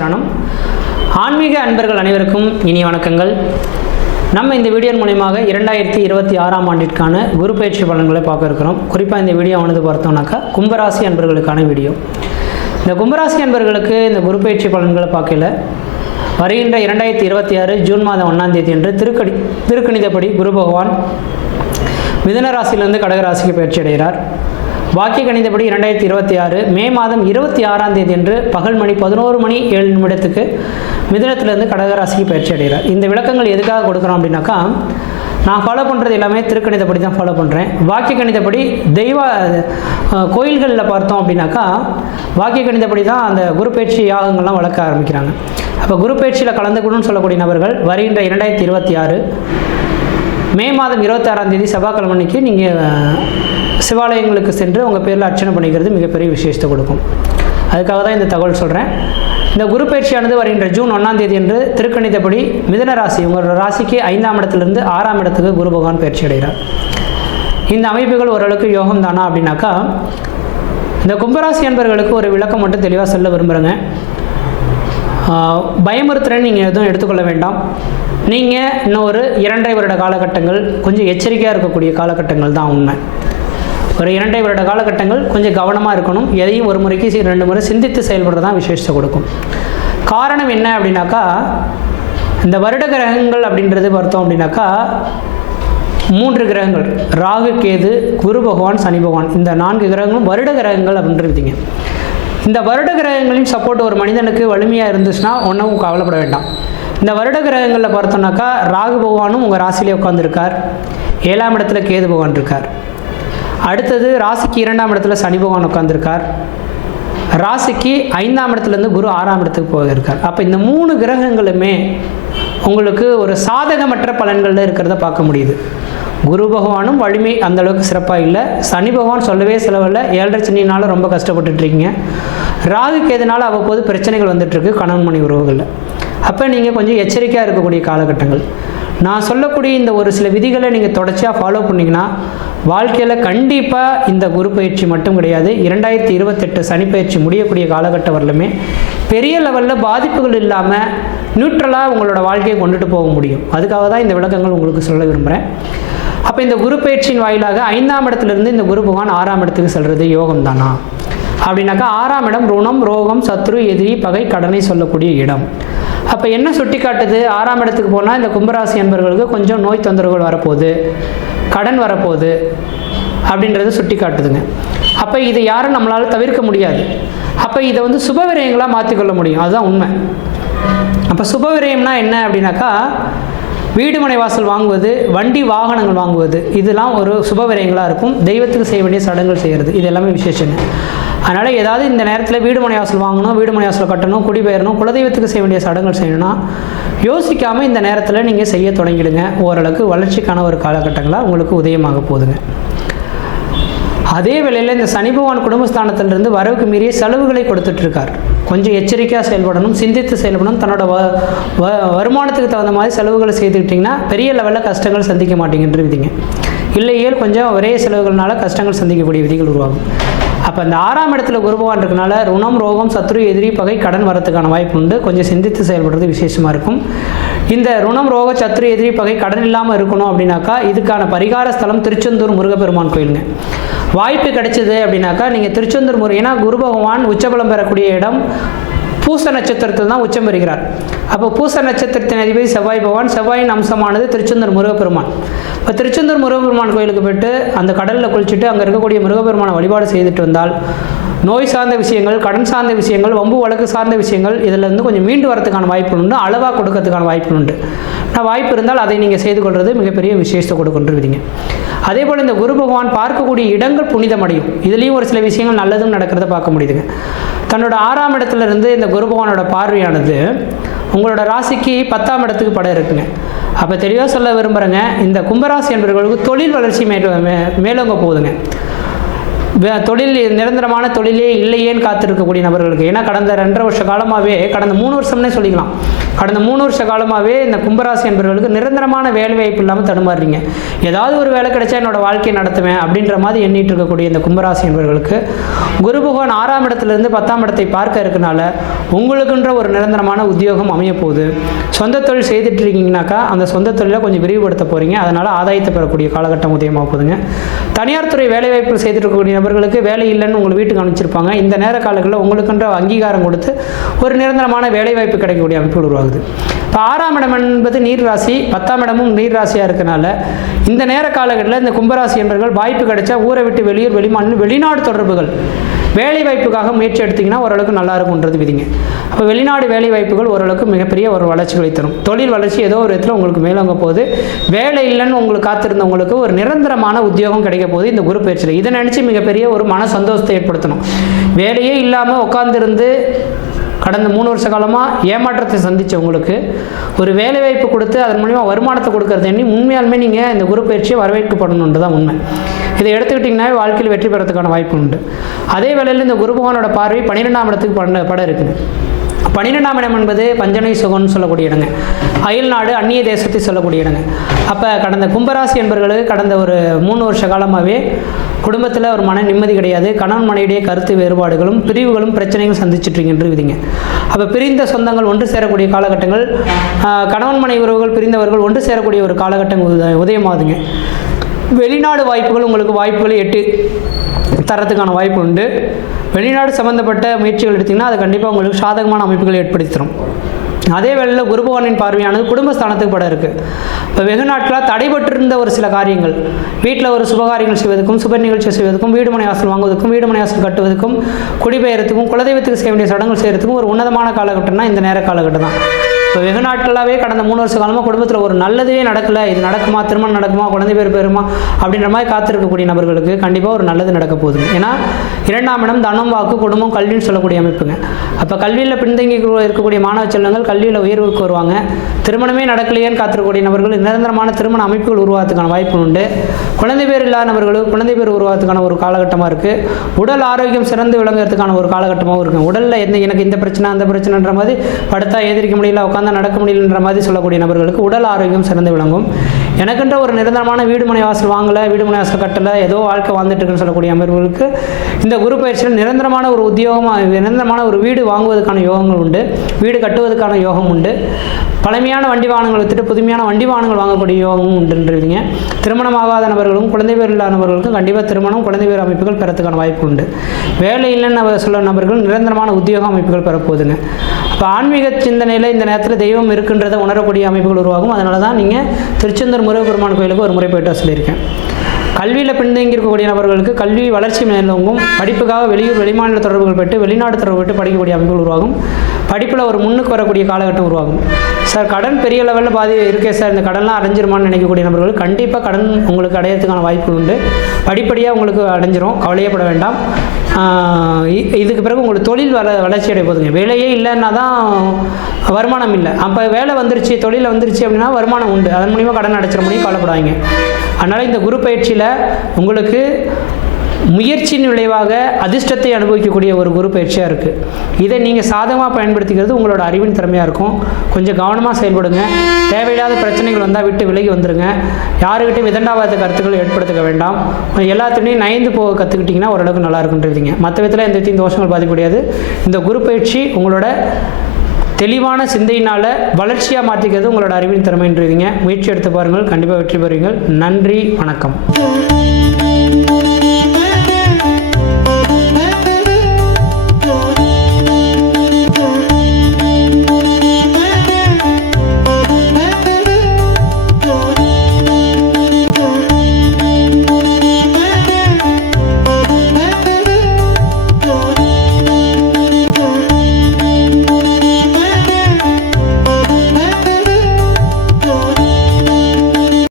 சரணம். ஆன்மீக அன்பர்கள் அனைவருக்கும் இனிய வணக்கங்கள். நம்ம இந்த வீடியோ மூலமாக 2026ஆம் ஆண்டிற்கான குரு பயிற்சி பலன்களை பார்க்க இருக்கிறோம். குறிப்பாக இந்த வீடியோ ஆனது பார்த்தோம்னாக்கா கும்பராசி அன்பர்களுக்கான வீடியோ. இந்த கும்பராசி அன்பர்களுக்கு இந்த குரு பயிற்சி பலன்களை பார்க்கல வருகின்ற 2026 ஜூன் மாதம் 1ஆம் தேதி என்று திருக்கணிதப்படி குரு பகவான் மிதுன ராசியிலிருந்து கடகராசிக்கு பயிற்சி அடைகிறார். வாக்கிய கணிதப்படி 2026 மே மாதம் 26ஆம் தேதி என்று பகல் மணி 11:07 மிதுனத்திலிருந்து கடகராசிக்கு பயிற்சி அடைகிறார். இந்த விளக்கங்கள் எதுக்காக கொடுக்குறோம் அப்படின்னாக்கா, நான் ஃபாலோ பண்ணுறது எல்லாமே திருக்கணிதப்படி தான் ஃபாலோ பண்ணுறேன். வாக்கிய கணிதப்படி கோயில்களில் பார்த்தோம் அப்படின்னாக்கா வாக்கிய கணிதப்படி தான் அந்த குரு பயிற்சி யாகங்கள்லாம் வளர்க்க ஆரம்பிக்கிறாங்க. அப்போ குரு பயிற்சியில் கலந்துக்கணும்னு சொல்லக்கூடிய நபர்கள் வருகின்ற 2026 மே மாதம் 26ஆம் தேதி செவ்வாய்க்கிழமை அன்னைக்கு நீங்கள் சிவாலயங்களுக்கு சென்று உங்கள் பேரில் அர்ச்சனை பண்ணிக்கிறது மிகப்பெரிய விசேஷத்தை கொடுக்கும். அதுக்காக தான் இந்த தகவல் சொல்கிறேன். இந்த குரு பயிற்சியானது வருகின்ற ஜூன் 1ஆம் தேதி என்று திருக்கணிதப்படி மிதுன ராசி உங்களோட ராசிக்கு 5ஆம் இடத்திலிருந்து 6ஆம் இடத்துக்கு குரு பகவான் பயிற்சி அடைகிறார். இந்த அமைப்புகள் ஓரளவுக்கு யோகம் தானா அப்படின்னாக்கா, இந்த கும்பராசி அன்பர்களுக்கு ஒரு விளக்கம் மட்டும் தெளிவாக சொல்ல விரும்புகிறேங்க. பயமுறுத்துறேன்னு நீங்கள் எதுவும் எடுத்துக்கொள்ள வேண்டாம். நீங்கள் இன்னும் ஒரு 2.5 வருட காலகட்டங்கள் கொஞ்சம் எச்சரிக்கையாக இருக்கக்கூடிய காலகட்டங்கள் தான் உண்மை. ஒரு 2.5 வருட காலகட்டங்கள் கொஞ்சம் கவனமாக இருக்கணும். எதையும் ஒரு முறைக்கு 2 முறை சிந்தித்து செயல்படுறது தான் விசேஷத்தை கொடுக்கும். காரணம் என்ன அப்படின்னாக்கா, இந்த வருட கிரகங்கள் அப்படின்றது பார்த்தோம் அப்படின்னாக்கா 3 கிரகங்கள், ராகு, கேது, குரு பகவான், சனி பகவான், இந்த 4 கிரகங்களும் வருட கிரகங்கள் அப்படின்றீங்க. இந்த வருட கிரகங்களையும் சப்போர்ட் ஒரு மனிதனுக்கு வலிமையாக இருந்துச்சுன்னா ஒன்றும் கவலைப்பட வேண்டாம். இந்த வருட கிரகங்களில் பார்த்தோம்னாக்கா ராகு பகவானும் உங்கள் ராசியிலே உட்காந்துருக்கார். 7ஆம் இடத்துல கேது பகவான் இருக்கார். அடுத்தது ராசிக்கு 2ஆம் இடத்துல சனி பகவான் உட்காந்துருக்கார். ராசிக்கு 5ஆம் இடத்துலேருந்து குரு 6ஆம் இடத்துக்கு போயிருக்கார். அப்போ இந்த 3 கிரகங்களுமே உங்களுக்கு ஒரு சாதகமற்ற பலன்களில் இருக்கிறத பார்க்க முடியுது. குரு பகவானும் வலிமை அந்தளவுக்கு சிறப்பாக இல்லை. சனி பகவான் சொல்லவே செலவில்லை. 7.5 சனினால ரொம்ப கஷ்டப்பட்டுட்ருக்கீங்க. ராகு கேதுனால அவ்வப்போது பிரச்சனைகள் வந்துட்டுருக்கு கணவன் மனைவி உறவுகளில். அப்போ நீங்கள் கொஞ்சம் எச்சரிக்கையாக இருக்கக்கூடிய காலகட்டங்கள். நான் சொல்லக்கூடிய இந்த ஒரு சில விதிகளை நீங்கள் தொடர்ச்சியாக ஃபாலோ பண்ணிங்கன்னா வாழ்க்கையில் கண்டிப்பாக இந்த குரு பயிற்சி மட்டும் கிடையாது, 2028 சனி பயிற்சி முடியக்கூடிய காலகட்டம் வரலுமே பெரிய லெவலில் பாதிப்புகள் இல்லாமல் நியூட்ரலாக உங்களோட வாழ்க்கையை கொண்டுட்டு போக முடியும். அதுக்காக தான் இந்த விளக்கங்கள் உங்களுக்கு சொல்ல விரும்புகிறேன். அப்போ இந்த குரு பயிற்சியின் வாயிலாக 5ஆம் இடத்துலேருந்து இந்த குரு பகவான் 6ஆம் இடத்துக்கு செல்வது யோகம் தானா அப்படின்னாக்கா, 6ஆம் இடம் ருணம், ரோகம், சத்ரு, எதிரி, பகை, கடனை சொல்லக்கூடிய இடம். அப்போ என்ன சுட்டி காட்டுது? 6ஆம் இடத்துக்கு போனால் இந்த கும்பராசி அன்பர்களுக்கு கொஞ்சம் நோய் தொந்தரவுகள் வரப்போகுது, கடன் வரப்போகுது அப்படின்றத சுட்டி காட்டுதுங்க. அப்போ இதை யாரும் நம்மளால் தவிர்க்க முடியாது. அப்போ இதை சுப விரயங்களாக மாற்றிக்கொள்ள முடியும். அதுதான் உண்மை. அப்போ சுப விரயம்னா என்ன அப்படின்னாக்கா, வீடு மனை வாசல் வாங்குவது, வண்டி வாகனங்கள் வாங்குவது, இதெல்லாம் ஒரு சுப விரயங்களாக இருக்கும். தெய்வத்துக்கு செய்ய வேண்டிய சடங்குகள் செய்கிறது, இது எல்லாமே விசேஷங்க. அதனால் ஏதாவது இந்த நேரத்தில் வீடு மனை வாசல் வாங்கணும், வீடு மனை வாசல் கட்டணும், குடிபெயரணும், குலதெய்வத்துக்கு செய்ய வேண்டிய சடங்குகள் செய்யணும்னா யோசிக்காமல் இந்த நேரத்தில் நீங்கள் செய்ய தொடங்கிடுங்க. ஓரளவுக்கு வளர்ச்சிக்கான ஒரு காலகட்டங்களாக உங்களுக்கு உதயமாக போகுதுங்க. அதே வேளையில் இந்த சனி பகவான் குடும்பஸ்தானத்திலிருந்து வரவுக்கு மீறிய செலவுகளை கொடுத்துட்ருக்கார். கொஞ்சம் எச்சரிக்கையாக செயல்படணும், சிந்தித்து செயல்படணும். தன்னோட வருமானத்துக்கு தகுந்த மாதிரி செலவுகளை செய்துக்கிட்டிங்கன்னா பெரிய லெவலில் கஷ்டங்கள் சந்திக்க மாட்டீங்கன்ற விதிங்க. இல்லையே கொஞ்சம் ஒரே செலவுகள்னால கஷ்டங்கள் சந்திக்கக்கூடிய விதிகள் உருவாகும். அப்போ இந்த 6ஆம் இடத்துல குரு பகவான் இருக்கனால ருணம், ரோகம், சத்ரு, எதிரி, பகை, கடன் வரத்துக்கான வாய்ப்பு உண்டு. கொஞ்சம் சிந்தித்து செயல்படுறது விசேஷமாக இருக்கும். இந்த ருணம், ரோக, சத்ரு, எதிரி, பகை, கடன் இல்லாமல் இருக்கணும் அப்படின்னாக்கா இதுக்கான பரிகார ஸ்தலம் திருச்செந்தூர் முருகப்பெருமான் கோயிலுங்க. வாய்ப்பு கிடைச்சது அப்படின்னாக்கா நீங்கள் திருச்செந்தூர் ஏன்னா குரு பகவான் உச்சபலம் பெறக்கூடிய இடம் பூச நட்சத்திரத்தில் தான் உச்சம் பெறுகிறார். அப்போ பூச நட்சத்திரத்தின் அதிபதி செவ்வாய் பகவான், செவ்வாயின் அம்சமானது திருச்செந்தூர் முருகப்பெருமான். இப்போ திருச்செந்தூர் முருகப்பெருமான் கோயிலுக்கு போய்ட்டு அந்த கடலில் குளிச்சுட்டு அங்கே இருக்கக்கூடிய முருகப்பெருமானை வழிபாடு செய்துட்டு வந்தால் நோய் சார்ந்த விஷயங்கள், கடன் சார்ந்த விஷயங்கள், வம்பு வழக்கு சார்ந்த விஷயங்கள் இதிலேருந்து கொஞ்சம் மீண்டு வரதுக்கான வாய்ப்பு உண்டு. அளவாக கொடுக்கறதுக்கான வாய்ப்பு உண்டு. ஆனால் வாய்ப்பு இருந்தால் அதை நீங்கள் செய்து கொள்வது மிகப்பெரிய விசேஷத்தை கொடுக்கின்ற விதிங்க. அதே போல் இந்த குரு பகவான் பார்க்கக்கூடிய இடங்கள் புனிதமடையும். இதுலேயும் ஒரு சில விஷயங்கள் நல்லதும் நடக்கிறத பார்க்க முடியுதுங்க. தன்னோட 6ஆம் இடத்துலேருந்து இந்த குரு பகவானோட பார்வையானது உங்களோட ராசிக்கு 10ஆம் இடத்துக்கு படம் இருக்குங்க. அப்போ தெளிவாக சொல்ல விரும்புகிறேங்க, இந்த கும்பராசி என்பவர்களுக்கு தொழில் வளர்ச்சி மேலோங்க போகுதுங்க. தொழில் நிரந்தரமான தொழிலே இல்லையேன்னு காத்திருக்கக்கூடிய நபர்களுக்கு, ஏன்னா கடந்த 2.5 வருஷ காலமாகவே, கடந்த 3 வருஷம்னே சொல்லிக்கலாம், கடந்த 3 வருஷ காலமாகவே இந்த கும்பராசி என்பவர்களுக்கு நிரந்தரமான வேலை வாய்ப்பு இல்லாமல் தடுமாறுறீங்க. ஏதாவது ஒரு வேலை கிடைச்சா என்னோட வாழ்க்கையை நடத்துவேன் அப்படின்ற மாதிரி எண்ணிட்டு இருக்கக்கூடிய இந்த கும்பராசி என்பவர்களுக்கு குரு பகவான் 6ஆம் இடத்திலிருந்து 10ஆம் இடத்தை பார்க்க இருக்கனால உங்களுக்குன்ற ஒரு நிரந்தரமான உத்தியோகம் அமைய போகுது. சொந்த தொழில் செய்துட்டு இருக்கீங்கன்னாக்கா அந்த சொந்த தொழிலை கொஞ்சம் விரிவுபடுத்த போகிறீங்க, அதனால் ஆதாயத்தை பெறக்கூடிய காலகட்டம் உதயமாக போகுதுங்க. தனியார் துறை வேலை வாய்ப்பு செய்துட்டு இருக்கக்கூடிய நபர்களுக்கு வேலை இல்லைன்னு உங்கள் வீட்டுக்கு அனுப்பிச்சிருப்பாங்க. இந்த நேர காலங்களில் உங்களுக்குன்ற அங்கீகாரம் கொடுத்து ஒரு நிரந்தரமான வேலை வாய்ப்பு கிடைக்கக்கூடிய அமைப்பு உருவாகுது. இப்போ 6ஆம் இடம் என்பது நீர் ராசி, 10ஆம் இடமும் நீர் ராசியாக இருக்கனால இந்த நேர காலங்களில் இந்த கும்பராசி என்பவர்கள் வாய்ப்பு கிடைச்சா ஊரை விட்டு வெளியூர், வெளிமாநிலம், வெளிநாடு தொடர்புகள் வேலை வாய்ப்புக்காக முயற்சி எடுத்திங்கன்னா ஓரளவுக்கு நல்லா இருக்கும்ன்றது விதிங்க. அப்போ வெளிநாடு வேலை வாய்ப்புகள் ஓரளவுக்கு மிகப்பெரிய ஒரு வளர்ச்சிகளை தரும். தொழில் வளர்ச்சி ஏதோ ஒரு இடத்துல உங்களுக்கு மேலோங்க போகுது. வேலை இல்லைன்னு உங்களுக்கு காத்திருந்தவங்களுக்கு ஒரு நிரந்தரமான உத்தியோகம் கிடைக்க போகுது இந்த குரு பயிற்சியில். இதை நினச்சி மிகப்பெரிய ஒரு மன சந்தோஷத்தை ஏற்படுத்தணும். வேலையே இல்லாமல் உட்கார்ந்துருந்து கடந்த 3 வருஷ காலமாக ஏமாற்றத்தை சந்தித்தவங்களுக்கு ஒரு வேலை வாய்ப்பு கொடுத்து அதன் மூலிமா வருமானத்தை கொடுக்கறது எண்ணி உண்மையாலுமே நீங்கள் இந்த குரு பயிற்சியை வரவேற்கப்படணுன்றது தான் உண்மை. இதை எடுத்துக்கிட்டிங்கன்னா வாழ்க்கையில் வெற்றி பெறத்துக்கான வாய்ப்பு உண்டு. அதே வேளையில் இந்த குரு பகவானோட பார்வை 12ஆம் இடத்துக்கு படம் இருக்குங்க. 12ஆம் இடம் என்பது பஞ்சனை சுகம்னு சொல்லக்கூடிய இடங்க, அயல்நாடு அந்நிய தேசத்தை சொல்லக்கூடிய இடங்க. அப்போ கடந்த கும்பராசி என்பவர்களுக்கு கடந்த ஒரு 3 வருஷ காலமாகவே குடும்பத்தில் ஒரு மன நிம்மதி கிடையாது. கணவன் மனைவிடைய கருத்து வேறுபாடுகளும் பிரிவுகளும் பிரச்சனைகளும் சந்திச்சுட்ருக்கின்ற விதிங்க. அப்போ பிரிந்த சொந்தங்கள் ஒன்று சேரக்கூடிய காலகட்டங்கள், கணவன் மனைவி உறவுகள் பிரிந்தவர்கள் ஒன்று சேரக்கூடிய ஒரு காலகட்டம் உதயமாகுதுங்க. வெளிநாடு வாய்ப்புகள் உங்களுக்கு வாய்ப்புகளை எட்டு தரத்துக்கான வாய்ப்பு உண்டு. வெளிநாடு சம்மந்தப்பட்ட முயற்சிகள் எடுத்திங்கன்னா அது கண்டிப்பாக உங்களுக்கு சாதகமான அமைப்புகளை ஏற்படுத்தி தரும். அதே வேளையில் குரு பகவானின் பார்வையானது குடும்பஸ்தானத்துக்கு படம் இருக்குது. இப்போ வெகு நாட்களாக தடைபட்டிருந்த ஒரு சில காரியங்கள், வீட்டில் ஒரு சுபகாரியங்கள் செய்வதற்கும், சுப நிகழ்ச்சி செய்வதற்கும், வீடு மனை வாசல் வாங்குவதற்கும், வீடு மனை வாசல் கட்டுவதற்கும், குடிபெயர்த்துக்கும், குலதெய்வத்துக்கு செய்ய வேண்டிய சடங்குகள் செய்கிறதுக்கும் ஒரு உன்னதமான காலகட்டம்னா இந்த நேர காலகட்டம் தான். இப்போ வெகு நாட்களாகவே கடந்த 3 வருஷ காலமாக குடும்பத்தில் ஒரு நல்லதே நடக்கலை, இது நடக்குமா, திருமணம் நடக்குமா, குழந்தை பேர் பெறுமா அப்படின்ற மாதிரி காத்திருக்கக்கூடிய நபர்களுக்கு கண்டிப்பாக ஒரு நல்லது நடக்க போகுது. ஏன்னா 2ஆம் இடம் தனம், வாக்கு, குடும்பம், கல்வின்னு சொல்லக்கூடிய அமைப்புங்க. அப்போ கல்வியில் பின்தங்கி இருக்கக்கூடிய மாணவ செல்வங்கள் கல்வியில் உயர்வுக்கு வருவாங்க. திருமணமே நடக்கலையேன்னு காத்திருக்கக்கூடிய நபர்கள் நிரந்தரமான திருமண அமைப்புகள் உருவாகிறதுக்கான வாய்ப்பு உண்டு. குழந்தை பேர் இல்லாதவர்களுக்கு குழந்தை பேர் உருவாகிறதுக்கான ஒரு காலகட்டமாக இருக்குது. உடல் ஆரோக்கியம் சிறந்து விளங்குறதுக்கான ஒரு காலகட்டமாகவும் இருக்குது. உடலில் எனக்கு இந்த பிரச்சனை அந்த பிரச்சனைன்ற மாதிரி படுத்தா எதிர்க்க முடியல, உட்காந்து நடக்க முடியலன்ற மாதிரி சொல்லக்கூடிய நபர்களுக்கு உடல் ஆரோக்கியம் சிறந்து விளங்கும். எனக்குன்ற ஒரு நிரந்தரமான வீடு மனை வாசல் வாங்கலை, வீடு மனை வாசல் கட்டலை, ஏதோ வாழ்க்கை வாழ்ந்துட்டு இருக்குன்னு சொல்லக்கூடிய அமர்வுகளுக்கு இந்த குரு பயிற்சியில் நிரந்தரமான ஒரு உத்தியோகமாக, நிரந்தரமான ஒரு வீடு வாங்குவதற்கான யோகங்கள் உண்டு, வீடு கட்டுவதற்கான யோகம் உண்டு. பழமையான வண்டி வாகனங்கள் வித்துட்டு புதுமையான வண்டி வாகனங்கள் வாங்கக்கூடிய யோகமும் உண்டுன்றீங்க. திருமணமாகாத நபர்களும் குழந்தை பேர் இல்லாத நபர்களுக்கும் கண்டிப்பாக திருமணம், குழந்தை பேர் அமைப்புகள் பெறத்துக்கான வாய்ப்பு உண்டு. வேலை இல்லைன்னு சொல்ல நபர்கள் நிரந்தரமான உத்தியோக அமைப்புகள் பெறப்போகுதுங்க. இப்போ ஆன்மீக சிந்தனையில் இந்த நேரத்தில் தெய்வம் இருக்குன்றதை உணரக்கூடிய அமைப்புகள் உருவாகும். அதனால தான் நீங்கள் திருச்செந்தூர் முருகப்பெருமான் கோயிலுக்கு ஒரு முறை போய்ட்டு சொல்லியிருக்கேன். கல்வியில் பின்தங்கி இருக்கக்கூடிய நபர்களுக்கு கல்வி வளர்ச்சி மேலோங்கும். படிப்புக்காக வெளியூர், வெளிமாநில தொடர்புகள் பெற்று வெளிநாடு தொடர்பு பெற்று படிக்கக்கூடிய அமைப்புகள் உருவாகும். படிப்பில் ஒரு முன்னுக்கு வரக்கூடிய காலகட்டம் உருவாகும். சார் கடன் பெரிய லெவலில் இருக்கே சார், இந்த கடன்லாம் அடைஞ்சிருமான்னு நினைக்கக்கூடிய நபர்கள் கண்டிப்பாக கடன் உங்களுக்கு அடையிறதுக்கான வாய்ப்பு உண்டு. படிப்படியாக உங்களுக்கு அடைஞ்சிரும், கவலையப்பட வேண்டாம். இதுக்கு பிறகு உங்களுக்கு தொழில் வளர்ச்சி அடைய போதுங்க. வேலையே இல்லைன்னா தான் வருமானம் இல்லை. அப்போ வேலை வந்துருச்சு, தொழில் வந்துருச்சு அப்படின்னா வருமானம் உண்டு, அதன் மூலிமா கடன் அடைச்சிட முடியும், கவலைப்படாதீங்க. அதனால் இந்த குரு பயிற்சியில் உங்களுக்கு முயற்சியின் விளைவாக அதிர்ஷ்டத்தை அனுபவிக்கக்கூடிய ஒரு குரு பயிற்சியாக இருக்குது. இதை நீங்கள் சாதகமாக பயன்படுத்திக்கிறது உங்களோட அறிவின் திறமையாக இருக்கும். கொஞ்சம் கவனமாக செயல்படுங்க. தேவையில்லாத பிரச்சனைகள் வந்தால் விட்டு விலகி வந்துடுங்க. யாருக்கிட்டையும் விதண்டாவாத கருத்துக்கள் ஏற்படுத்திக்க வேண்டாம். எல்லாத்துலேயும் நயந்து போக கற்றுக்கிட்டிங்கன்னா ஓரளவுக்கு நல்லா இருக்குன்றீங்க. மற்ற விதத்தில் எந்த விதத்தையும் தோஷங்கள் பாதிக்க முடியாது. இந்த குரு பயிற்சி உங்களோட தெளிவான சிந்தையினால் வளர்ச்சியாக மாற்றிக்கிறது உங்களோட அறிவின் திறமைன்றீங்க. முயற்சி எடுத்து பாருங்கள், கண்டிப்பாக வெற்றி பெறுவீங்கள். நன்றி, வணக்கம்.